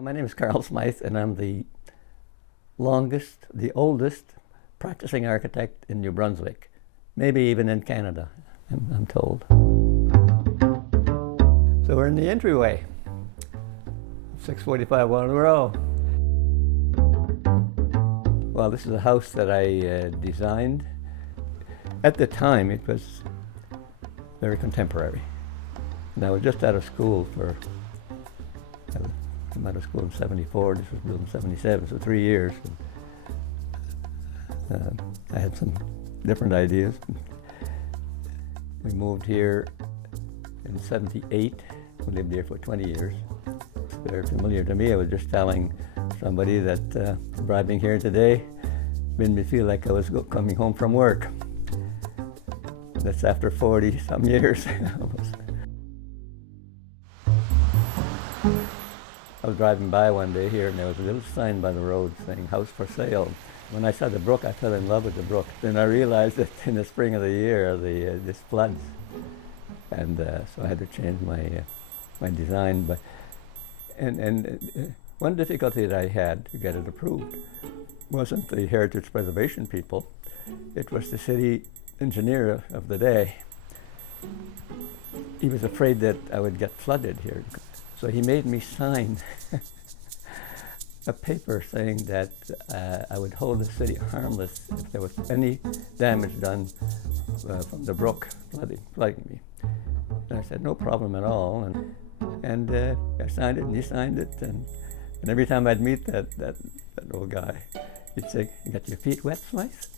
My name is Carl Smyth, and I'm the oldest practicing architect in New Brunswick, maybe even in Canada, I'm told. So we're in the entryway, 645 Walnut Row. Well, this is a house that I designed. At the time, it was very contemporary. And I was just out of school I'm out of school in 74, this was built in 77, so 3 years. I had some different ideas. We moved here in 78. We lived here for 20 years. It's very familiar to me. I was just telling somebody that driving here today made me feel like I was coming home from work. That's after 40 some years. I was driving by one day here, and there was a little sign by the road saying "House for Sale." When I saw the brook, I fell in love with the brook. Then I realized that in the spring of the year, this floods, and so I had to change my design. But one difficulty that I had to get it approved wasn't the heritage preservation people; it was the city engineer of the day. He was afraid that I would get flooded here. So he made me sign a paper saying that I would hold the city harmless if there was any damage done from the brook flooding me. And I said, no problem at all. And I signed it, and he signed it. And every time I'd meet that old guy, he'd say, "You got your feet wet, Smyth?"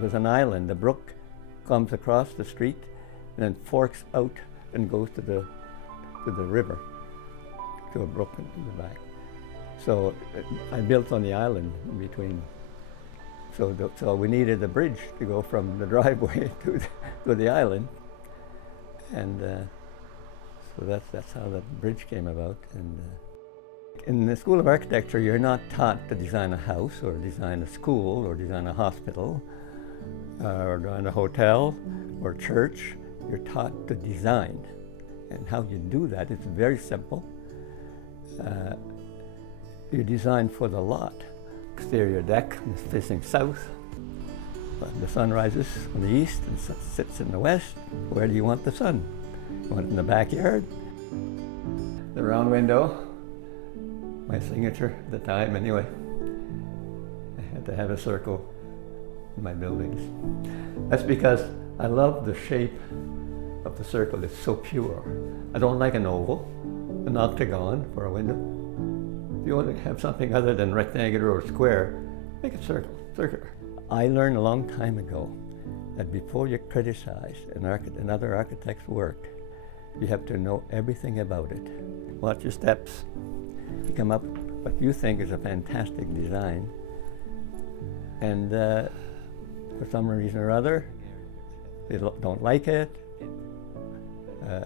There's an island. The brook comes across the street and then forks out and goes to the river, to a brook in the back. So I built on the island in between. So we needed a bridge to go from the driveway to the island, and so that's how the bridge came about. And in the School of Architecture, you're not taught to design a house or design a school or design a hospital. Or design a hotel or church. You're taught to design. And how you do that is very simple. You design for the lot. Exterior deck is facing south. The sun rises from the east and sits in the west. Where do you want the sun? You want it in the backyard? The round window, my signature at the time anyway. I had to have a circle in my buildings. That's because I love the shape of the circle. It's so pure. I don't like an oval, an octagon for a window. If you want to have something other than rectangular or square, make it circular. I learned a long time ago that before you criticize another architect's work, you have to know everything about it. Watch your steps. You come up with what you think is a fantastic design, and for some reason or other, they don't like it,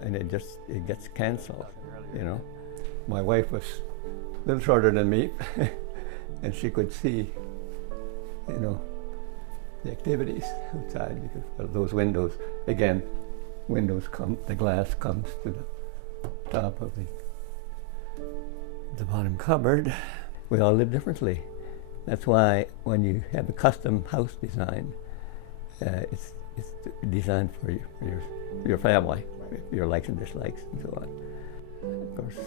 and it gets canceled, you know. My wife was a little shorter than me, and she could see, you know, the activities outside because of those windows. Again, the glass comes to the top of the bottom cupboard. We all live differently. That's why when you have a custom house design, it's designed for your family, your likes and dislikes, and so on. Of course,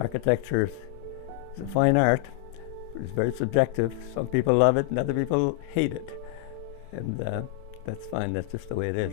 architecture is a fine art. It's very subjective. Some people love it, and other people hate it, and that's fine. That's just the way it is.